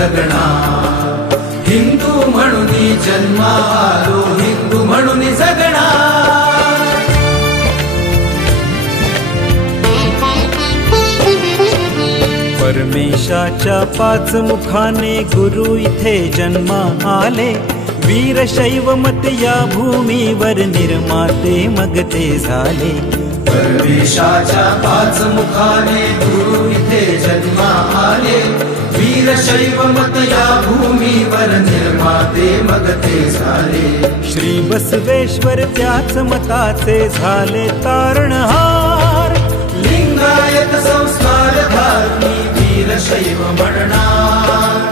जगणार. हिंदू म्हणून जन्मा आलो, हिंदू म्हणून जगणार. परमेशाच्या पाच मुखाने गुरु इथे जन्मा आले. वीरशैव मत या भूमीवर निर्माते मग ते झाले. परमेशाच्या पाच मुखाने गुरु इथे जन्मा आले. वीरशैव मत या भूमीवर निर्माते मग ते झाले. श्री बसवेश्वर त्याच मताचे झाले तारणहार. लिंगायत संस्कार धारणी वीरशैव म्हणणार.